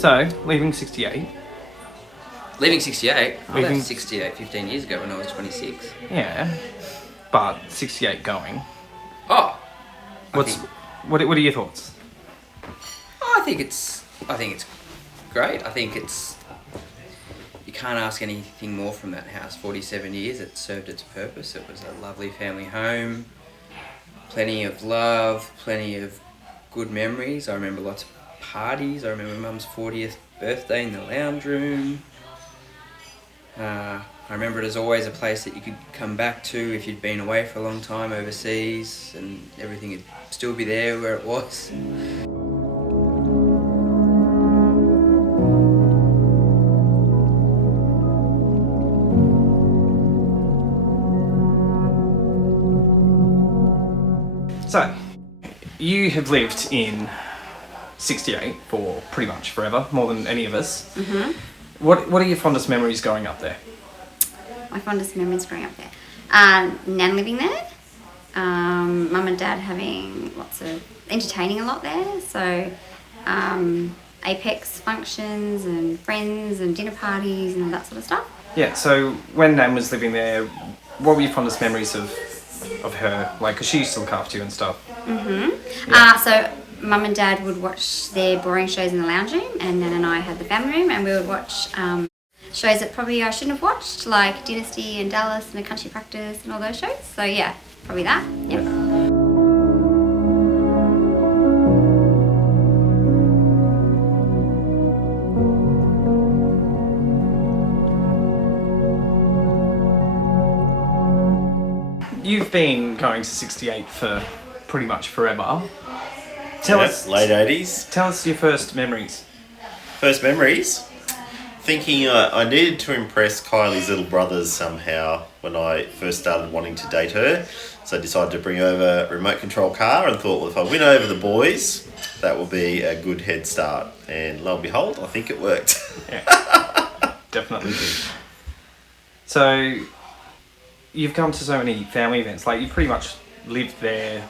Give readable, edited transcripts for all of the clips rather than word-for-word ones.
So, leaving 68. Leaving 68? I Leaving- left 68 15 years ago when I was 26. Yeah. But 68 going. Oh! What are your thoughts? I think it's great. I think it's... You can't ask anything more from that house. 47 years, it served its purpose. It was a lovely family home. Plenty of love, plenty of good memories. I remember lots of parties. I remember Mum's 40th birthday in the lounge room. I remember it as always a place that you could come back to if you'd been away for a long time overseas, and everything would still be there where it was. So, you have lived in 68 for pretty much forever, more than any of us. Mm-hmm. What are your fondest memories growing up there? My fondest memories growing up there. Nan living there. Mum and Dad having entertaining a lot there. So, Apex functions and friends and dinner parties and all that sort of stuff. Yeah, so when Nan was living there, what were your fondest memories of her? Like, 'cause she used to look after you and stuff. Mm-hmm. Yeah. So Mum and Dad would watch their boring shows in the lounge room, and Nan and I had the family room, and we would watch shows that probably I shouldn't have watched, like Dynasty and Dallas and A Country Practice and all those shows. So yeah, probably that. Yep. You've been going to 68 for pretty much forever. Late 80s. Tell us your first memories. First memories? Thinking I needed to impress Kylie's little brothers somehow when I first started wanting to date her. So I decided to bring over a remote control car and thought, well, if I win over the boys, that will be a good head start. And lo and behold, I think it worked. Yeah, definitely did. So, you've come to so many family events. Like, you pretty much lived there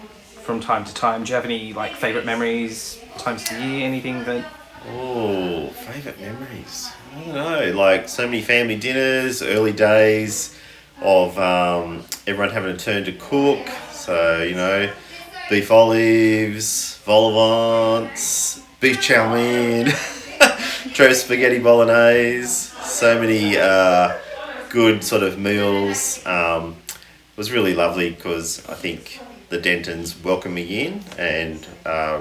from time to time. Do you have any, like, favourite memories, times of the year, anything that... Oh, favourite memories? I don't know, like so many family dinners, early days of everyone having a turn to cook. So, you know, beef olives, vol au vents, beef chow mein, tray spaghetti bolognese. So many good sort of meals. It was really lovely because I think the Dentons welcomed me in and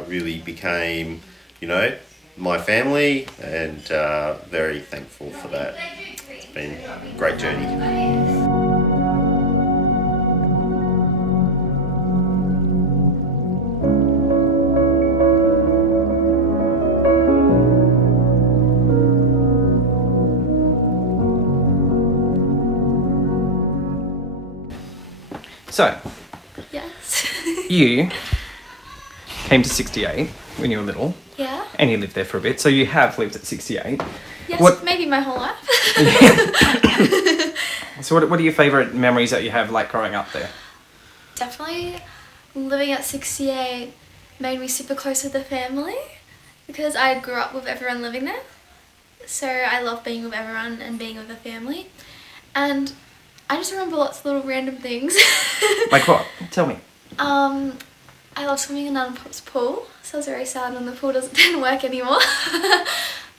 really became, you know, my family, and very thankful for that. It's been a great journey. So, Yes. you came to 68 when you were little. Yeah. And you lived there for a bit, so you have lived at 68. Yes, What- maybe my whole life. So what are your favourite memories that you have, like, growing up there? Definitely living at 68 made me super close with the family because I grew up with everyone living there. So I love being with everyone and being with the family. And I just remember lots of little random things. Like what? Tell me. I love swimming in Nan and Pop's pool, so I was very sad when the pool didn't work anymore.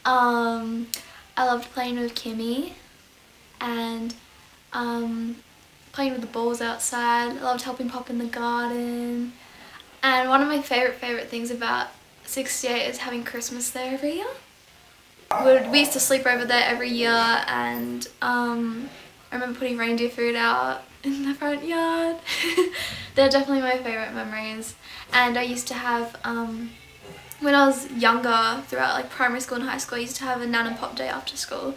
I loved playing with Kimmy and playing with the balls outside. I loved helping Pop in the garden. And one of my favourite things about 68 is having Christmas there every year. We used to sleep over there every year, and I remember putting reindeer food out in the front yard. They're definitely my favourite memories. And I used to have, when I was younger, throughout like primary school and high school, I used to have a Nan and Pop day after school.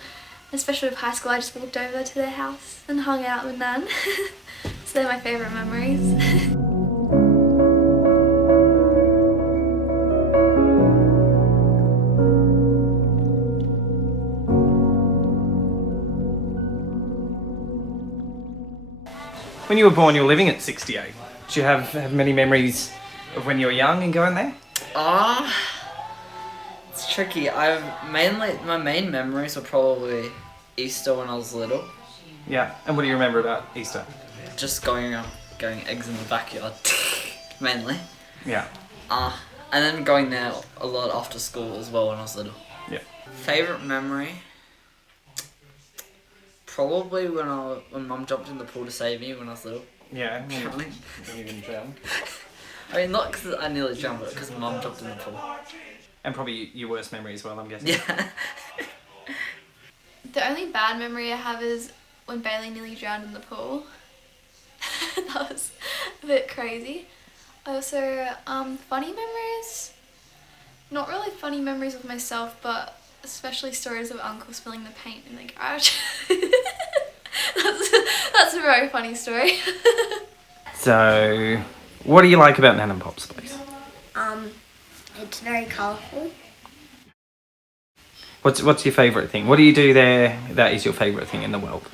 Especially with high school, I just walked over to their house and hung out with Nan. So they're my favourite memories. When you were born, you were living at 68. Do you have many memories of when you were young and going there? It's tricky. My main memories were probably Easter when I was little. Yeah. And what do you remember about Easter? Just going eggs in the backyard, mainly. Yeah. And then going there a lot after school as well when I was little. Yeah. Favourite memory? Probably when Mum jumped in the pool to save me when I was little. Yeah. Drowning. When you didn't drown. I mean, not because I nearly drowned, but because Mum jumped in the pool. And probably your worst memory as well, I'm guessing. Yeah. The only bad memory I have is when Bailey nearly drowned in the pool. That was a bit crazy. Also, funny memories. Not really funny memories of myself, but especially stories of Uncle spilling the paint in the garage. That's a very funny story. So, what do you like about Nan and Pop's place? It's very colourful. What's your favourite thing? What do you do there that is your favourite thing in the world?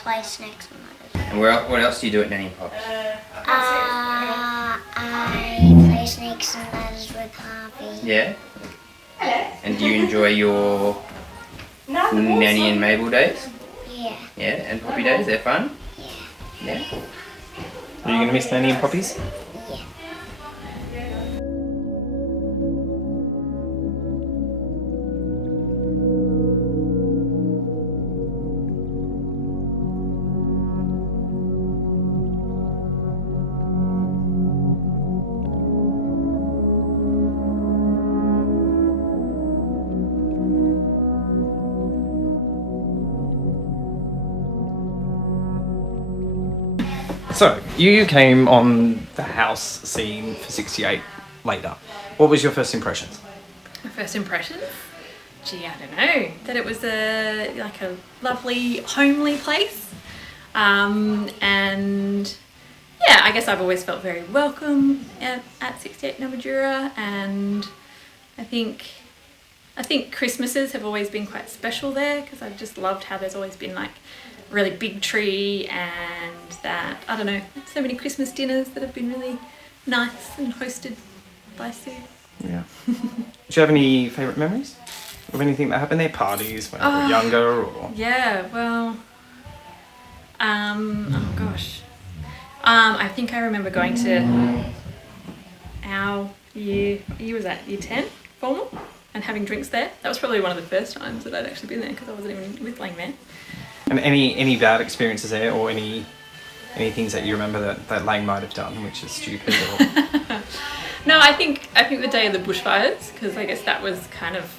Play snakes and ladders. And what else do you do at Nanny Pops? I play snakes and ladders with Harvey. Yeah? And do you enjoy your Nanny and Mabel days? Yeah. Yeah? And Poppy days? They're fun? Yeah? Are you going to miss Nanny and Poppy's? So, you came on the house scene for 68 later. What was your first impressions? My first impressions? Gee, I don't know. That it was a lovely, homely place. And yeah, I guess I've always felt very welcome at 68 Nabajura, and I think Christmases have always been quite special there because I've just loved how there's always been like really big tree, and that, I don't know, so many Christmas dinners that have been really nice and hosted by Sue. Yeah. Do you have any favourite memories of anything that happened there? Parties when you were younger, or? Yeah, well, oh gosh. I think I remember going to our year was that year 10 formal, and having drinks there. That was probably one of the first times that I'd actually been there because I wasn't even with Lang there. And any bad experiences there, or any things that you remember that Lang might have done, which is stupid? Or... No, I think the day of the bushfires, because I guess that was kind of,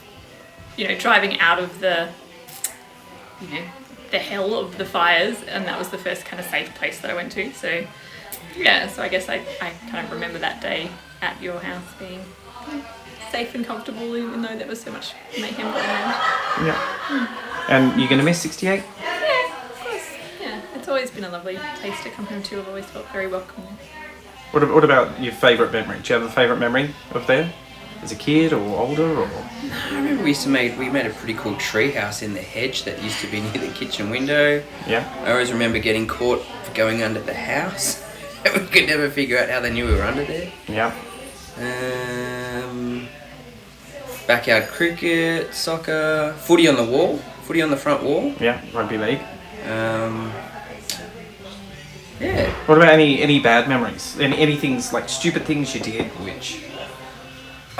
driving out of the, the hell of the fires, and that was the first kind of safe place that I went to. So, yeah, so I guess I kind of remember that day at your house being safe and comfortable, even though there was so much mayhem going on. Yeah. And you're going to miss 68? Yeah, of course. Yeah, it's always been a lovely place to come home to. I've always felt very welcome there. What about your favourite memory? Do you have a favourite memory of there? As a kid or older, or? I remember we made a pretty cool tree house in the hedge that used to be near the kitchen window. Yeah. I always remember getting caught for going under the house. We could never figure out how they knew we were under there. Yeah. Backyard cricket, soccer, footy on the front wall. Yeah, rugby league. Yeah. What about any bad memories? Any things, like stupid things you did, which...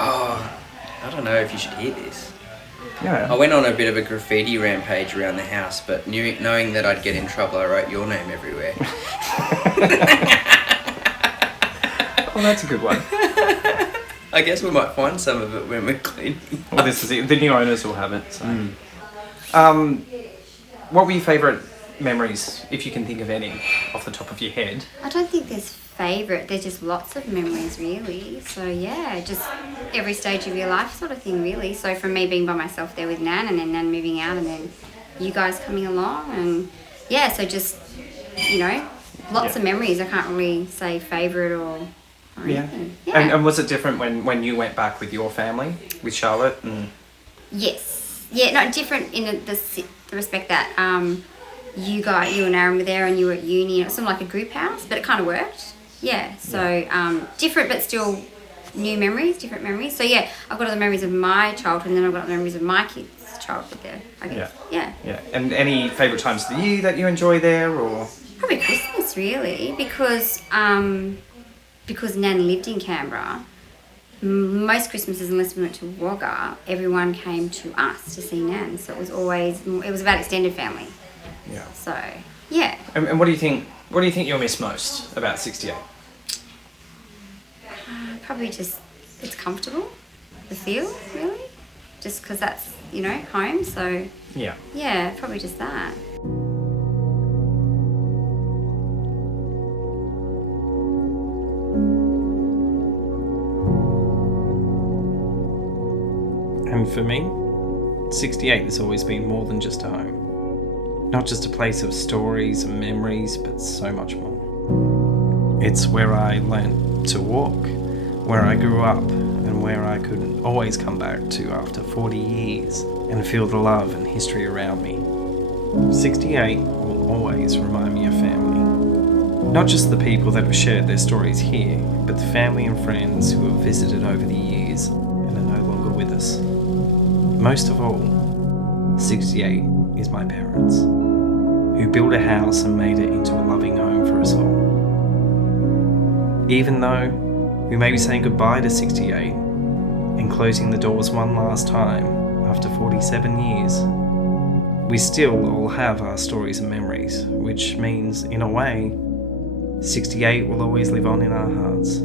Oh, I don't know if you should hear this. Yeah. I went on a bit of a graffiti rampage around the house, but knowing that I'd get in trouble, I wrote your name everywhere. Oh, that's a good one. I guess we might find some of it when we're cleaning. Well, this is it. The new owners will have it. So. What were your favourite memories, if you can think of any, off the top of your head? I don't think there's favourite. There's just lots of memories, really. So yeah, just every stage of your life sort of thing, really. So from me being by myself there with Nan, and then Nan moving out, and then you guys coming along, and yeah, so just, lots of memories. I can't really say favourite or anything. Yeah. And was it different when you went back with your family, with Charlotte? And... Yes. Yeah, not different in the respect that you and Aaron were there and you were at uni. It was sort of like a group house, but it kind of worked. Yeah, so different but still new memories, different memories. So yeah, I've got all the memories of my childhood, and then I've got the memories of my kids' childhood there, I guess. Yeah. Yeah. And any favourite times of the year that you enjoy there, or? Probably Christmas, really, because Nan lived in Canberra. Most Christmases, unless we went to Wagga, everyone came to us to see Nan. So it was about extended family. Yeah. So yeah. And what do you think? What do you think you'll miss most about 68? Probably just it's comfortable, the feel, really, just because that's home. So yeah, probably just that. And for me, 68 has always been more than just a home. Not just a place of stories and memories, but so much more. It's where I learnt to walk, where I grew up, and where I could always come back to after 40 years and feel the love and history around me. 68 will always remind me of family. Not just the people that have shared their stories here, but the family and friends who have visited over the years and are no longer with us. Most of all, 68 is my parents, who built a house and made it into a loving home for us all. Even though we may be saying goodbye to 68 and closing the doors one last time after 47 years, we still all have our stories and memories, which means, in a way, 68 will always live on in our hearts.